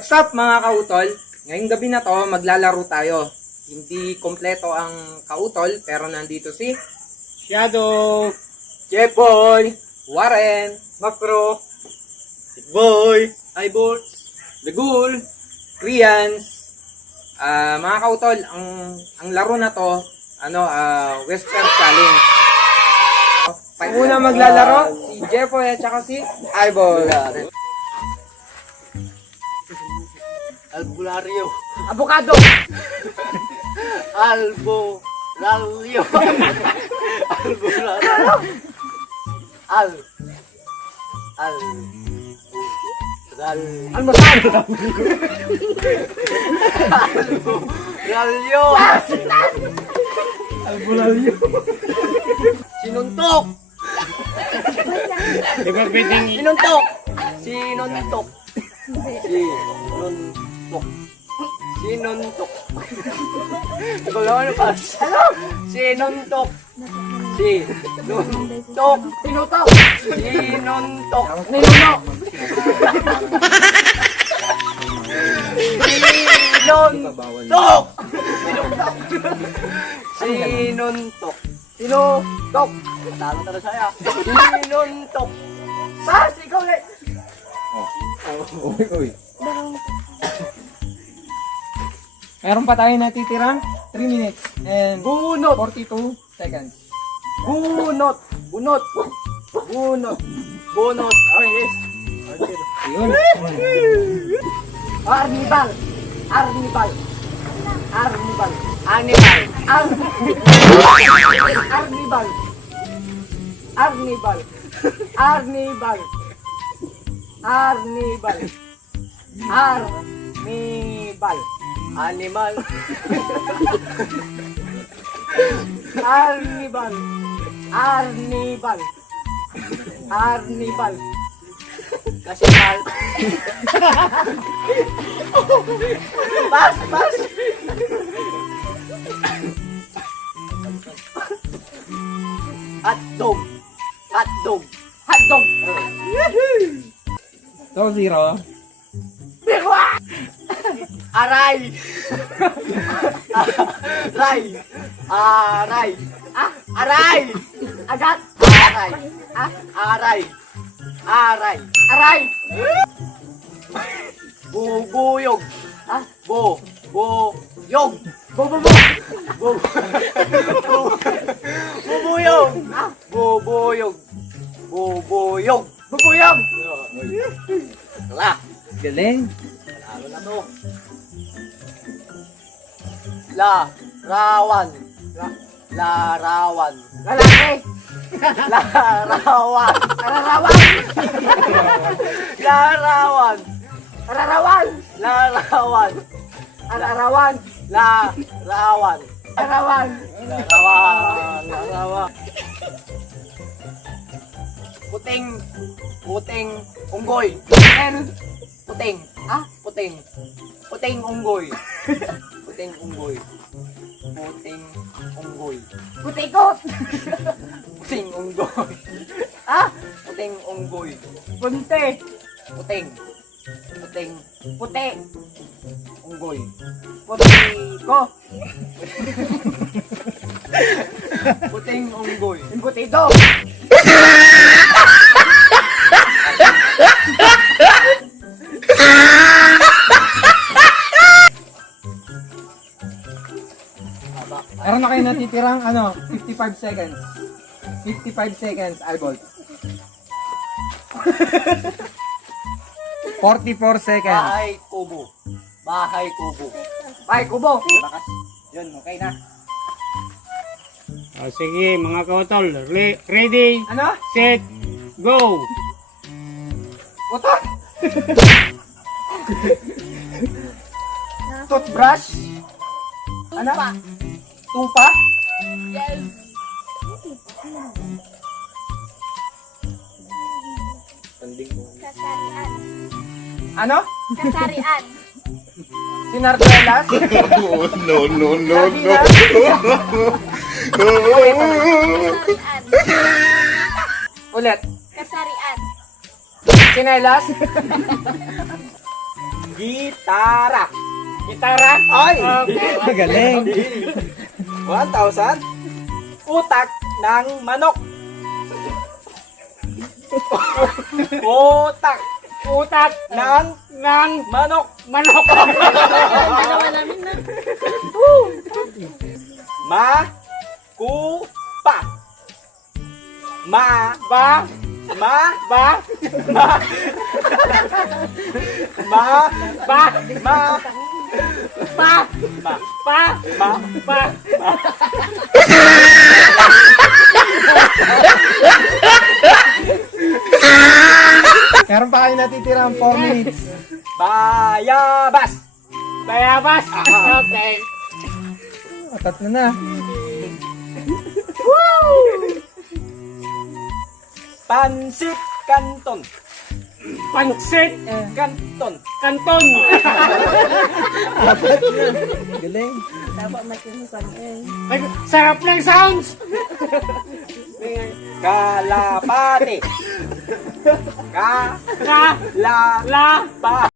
What's up mga kautol? Ngayong gabi na to, maglalaro tayo. Hindi kompleto ang kautol, pero nandito si Shadow, Jeboy, Warren, Macro, Boy, Ibols, The Ghoul, Krians. Mga kautol, ang laro na to, Western Challenge. Una maglalaro, si Jeboy at saka si Ibol. Albulario, Avocado! Albulario, Albulario, Almasal! Albulario, Albulario, Sinuntok, Sinuntok, Sinuntok, Sinuntok, Sinuntok. Ikaw lang ano pa? Sinuntok, Sinuntok, Pinutok! Sinuntok, Ninuno! Sinuntok, Sinuntok, Sinuntok. Talo talo saya. Sinuntok. Pas! Ikaw ulit! Uy. Meron pa tayo natitirang 3 minutes and Bunot, 42 seconds. bunot, bunot, bunot, bunot. Okay, yes. Ayun. Arnibal, Arnibal, Arnibal, Arnibal, Arnibal, Arnibal, Arnibal, Arnibal, Arnibal, Animal, Arnibal, Arnibal, Arnibal, Kasipal. Pas, pas. Hotdog, hotdog, hotdog. So, 0. Aray! Aray! Aray! Ah! Aray! Agat! Aray! Ah! Aray! Aray! Aray! Bubuyog! Ah! Buyog! Bubuyog! Ah! Bubuyog! Bubuyog! Bubuyog! Wala! Galing. Ano na to? Larawan. Larawan. Lalaki. Larawan. Larawan. Larawan. Larawan. Larawan. Larawan. Larawan. Larawan. Larawan. Larawan. Puting. Puting unggoy. Puting. Ah, puting. Puting unggoy. Puting unggoy. Puting unggoy. Putikot. Puting unggoy. Ah, puting unggoy. Punte. Puting. Puting. Puti. Unggoy. Putiko. Puting unggoy. Imputido. Meron na kayo natitirang 55 seconds. 55 seconds, Ibol. 44 seconds. Bahay kubo. Bahay kubo. Bahay kubo. Bakas. Yun, okay na. Sige mga kautol, ready, Ano? set, go! Utot! Toothbrush. Ano? Tupa? Yes. Kasarian. Ano? Kasarian. Sinardelas? No. Sardinas? Kasarian. Ulit. Kasarian. Sinelas? Gitara. Gitara. Ay! Okay. Magaling. 1,000. Utak ng manok. Utak Utak ng ng manok. manok. Kupa. Ma Ba. ma Ba. ma ma Ba. ma Pa. ma Pa. ma Pa. Meron pa kayo natitirang 4 minutes. bayabas. Bayabas. Okay. Tatlo na. Pansit kanton. Pansit. Kanton. Kanton. Galing. Ay, sarap ng sounds. Kalapate. Ka. La La. pa.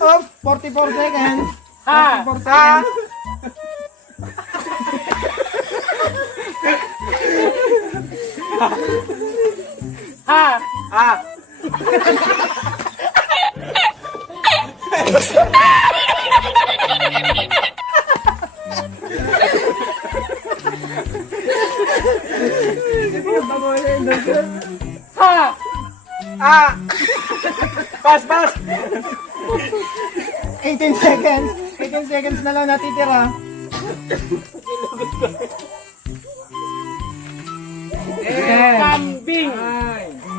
Oh, 44 seconds. Ha. 44 seconds. Ha. Ah. Ha. Ah. Pas. 18 seconds. 18 seconds na lang natitira. Kambing.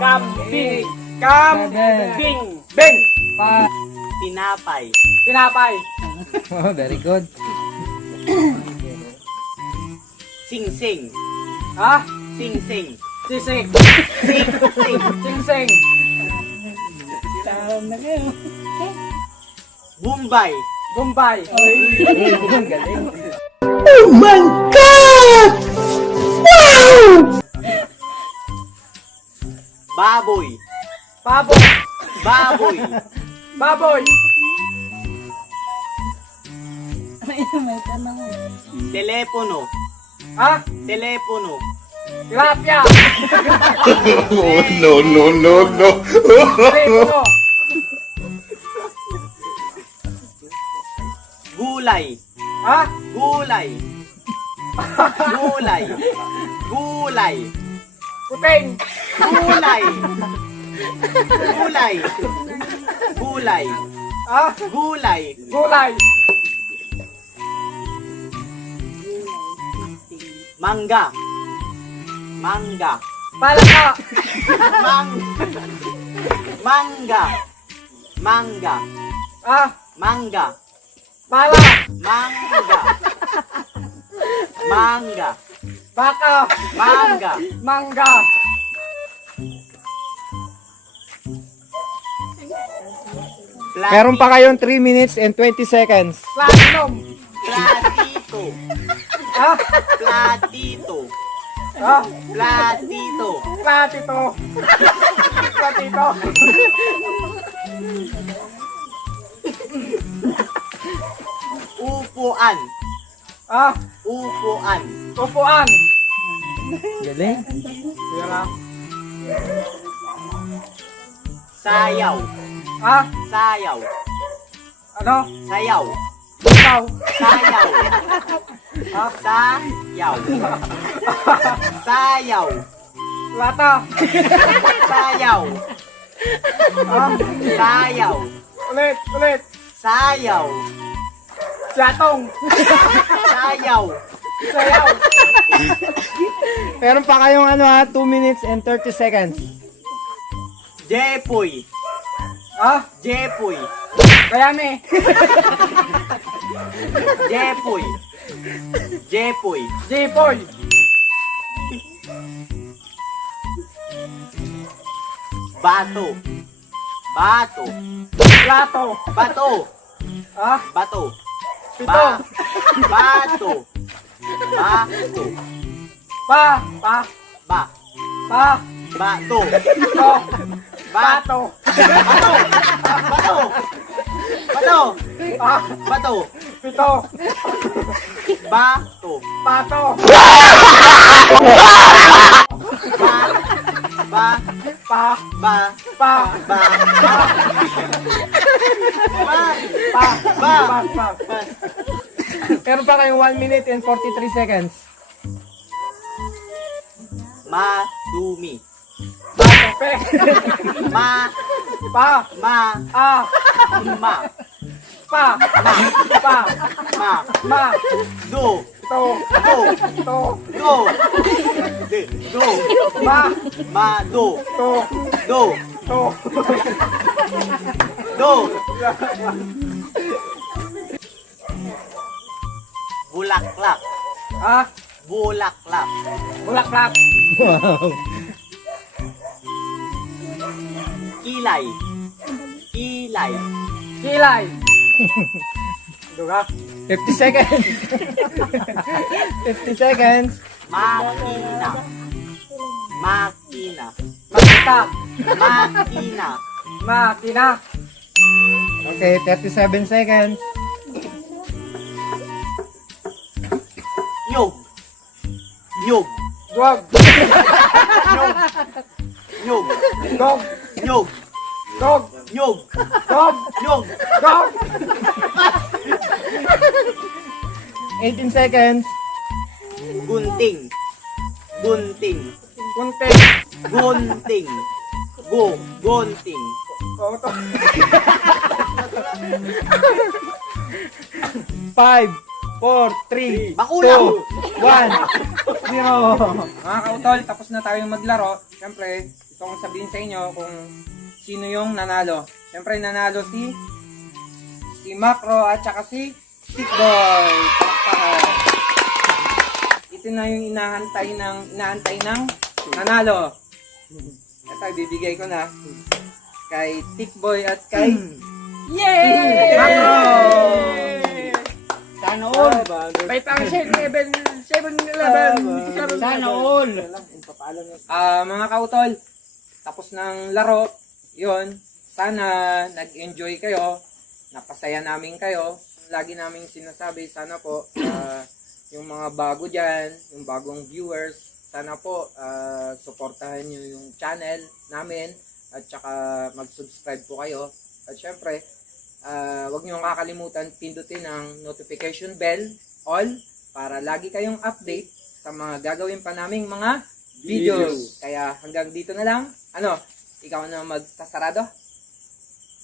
Kambing. Kambing. Bing. Tinapay. Tinapay. Oh, very good. Sing-sing. Ha? Sing-sing. Sisig. Sing-sing. Singsing. Bombay. Bombay. Galing. Baboy. Baboy. Baboy. Baboy. Telepono. Ha? Telepono. Tilapia. No, no, no, no. Prito. Gulay. Ha? Gulay. Gulay. Gulay. Puting. Gulay. Gulay. Gulay. Ha? Gulay. Gulay. Mangga. Mangga. Palaka. Mangga. Mangga. Ha? Mangga. Pala. Mangga. Mangga. Baka. Mangga. Mangga. Meron pa kayong 3 minutes and 20 seconds. Platinum. Platito. Ha? Platito. Ha? Platito. Platito. Platito. Upuan. Ha? Upuan. Upuan. Galing. Yan lang. Sayaw. Ha? Sayaw. Ano? Sayaw. Ikaw. Sayaw. Ha? Sayaw. Sayaw. Lata. Sayaw. Ha? Sayaw. Ulit. Ulit. Sayaw. Siyatong. Sayaw. Sayaw. Meron pa kayong 2 minutes and 30 seconds. Jepoy. Ha? Jepoy. Bayami. Jepoy. Jepoy. Jipoy. Bato. Bato. Plato. Bato. Ha? Bato. Pito. Bato. Bato. Pa. Pa. Ba. Pa. Bato. Pito. Pato. Bato. Bato. Bato. Ha? Bato. Pito. Bato. Pato. Ba. Pa. Ba. Pa. Ba. Pa. Ba. Ba. Pa. Ba. Meron pa kayong 1 minute and 43 seconds. Madumi. Pe. Ma. Pa. Ma. A. Ma. Pa. Pa. Ma. Ma. Do. To. Do. To. Do. De. Do. Ma. Ma. Do. To. Do. To. Do. Bulaklak. Ha? Bulaklak. Bulaklak. Wow. Kilay. Kilay. Kilay. Duga. 50 seconds. 50 seconds. Makina. Makina. Makita. Makina. Makina. Okay, 37 seconds. Nyog. Nyog. Duwag. Nyog. Dog. Nyog. Dog. Nyog. Dog. Nyog. Dog. 18 seconds. Gunting. Gunting. Kunting. Gunting. Gunting. Koto. 5, 4, 3, Bakulang. 2, 1, 0. Mga kautol, tapos na tayong maglaro. Siyempre, gusto kong sabihin sa inyo kung sino yung nanalo. Siyempre, nanalo si Macro at saka si Stickboy. Palakpakan. Ito na yung inaantay ng nanalo. Ito, ibibigay ko na kay Stickboy at kay Yay! Macro. Sana all. May pang 7-11. Sana all. Mga kautol, tapos ng laro, yun, sana nag-enjoy kayo, napasaya namin kayo. Lagi namin sinasabi, sana po, yung mga bago dyan, yung bagong viewers, sana po suportahan nyo yung channel namin at saka mag-subscribe po kayo. At syempre, huwag nyo kakalimutan pindutin ang notification bell all para lagi kayong update sa mga gagawin pa naming mga videos. Kaya hanggang dito na lang. Ano? Ikaw na magsasarado?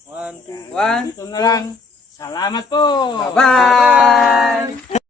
1, 2, One. Dito na lang. Salamat po! Bye-bye!